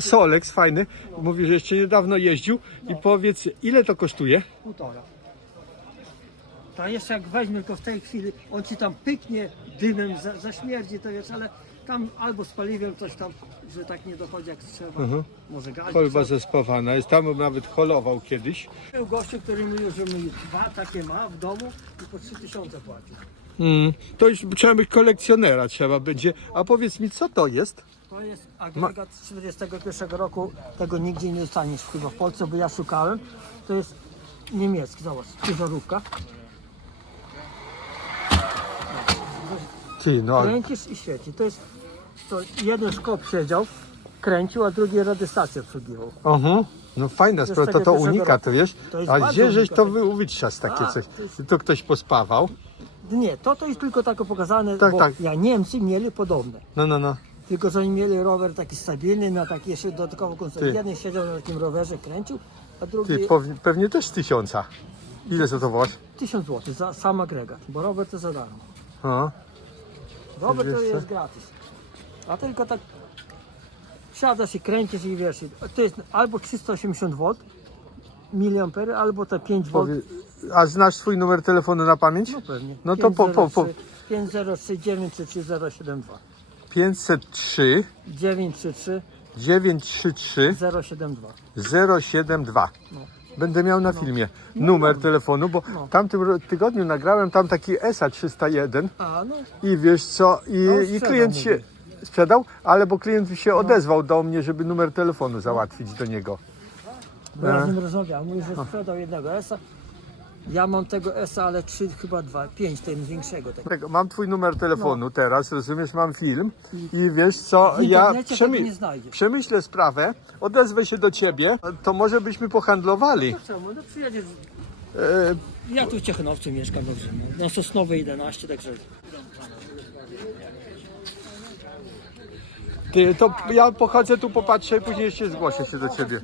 Solex fajny. Mówi, że jeszcze niedawno jeździł. I powiedz, ile to kosztuje? Półtora. To jeszcze jak weźmie go w tej chwili, on ci tam pyknie dymem, za, zaśmierdzi to wiesz, ale tam albo z paliwem coś tam, że tak nie dochodzi jak trzeba. Mhm. Może gaź. Kolba zespawana jest. Tam nawet holował kiedyś. Był gościu, który mówił, że mi dwa takie ma w domu i po 3000 płacił. Mm, to już trzeba być kolekcjonera, trzeba będzie. A powiedz mi, co to jest? To jest agregat z 41 roku, tego nigdzie nie dostaniesz chyba w Polsce, bo ja szukałem. To jest niemiecki, zobacz, ciężarówka. Ty, no. Kręcisz i świeci. To jest, to jeden szkop siedział, kręcił, a drugi radiostację obsługiwał. Aha. No fajna sprawa, to to pierwszego unika, to wiesz? To A gdzie żeś to wy- wytrzas takie A, coś? to To ktoś pospawał? Nie, to to jest tylko tak pokazane, Tak, bo tak. ja Niemcy mieli podobne. No, no, no. Tylko, że oni mieli rower taki stabilny, na taki jeszcze dodatkową konstrukcję. Ty. Jeden siedział na takim rowerze, kręcił, a drugi Ty, powi- pewnie też tysiąca. Ile za to wołasz? 1000 zł za sam agregat, bo rower to za darmo. O, Rower to jest gratis. A tylko tak siadasz i kręcisz i wiesz, i to jest albo 380 V miliampery, albo te 5 V. powie... A znasz swój numer telefonu na pamięć? No pewnie. No to po- po- po- 503 933 072. 503 933 933 072. 072. No. Będę miał na filmie numer telefonu, bo No. w tamtym tygodniu nagrałem tam taki ESA 301 A no, i wiesz co, i, No, i klient mówi. się sprzedał, ale bo klient się odezwał do mnie, żeby numer telefonu załatwić do niego. bo ja E. z nim rozmawiałem, mówi, że sprzedał jednego S-a. Ja mam tego S-a, ale trzy, chyba dwa, pięć, ten większego. Tego. Mam twój numer telefonu teraz, rozumiesz, mam film i wiesz co, W ja internecie tego nie znajdziesz. przemyślę sprawę, odezwę się do ciebie, to może byśmy pohandlowali. Czemu? No przyjedziesz. E, Ja tu w Ciechanowcu mieszkam dobrze, no. na Sosnowej 11, także ty, to ja pochodzę tu, popatrzę i później jeszcze zgłoszę się do ciebie.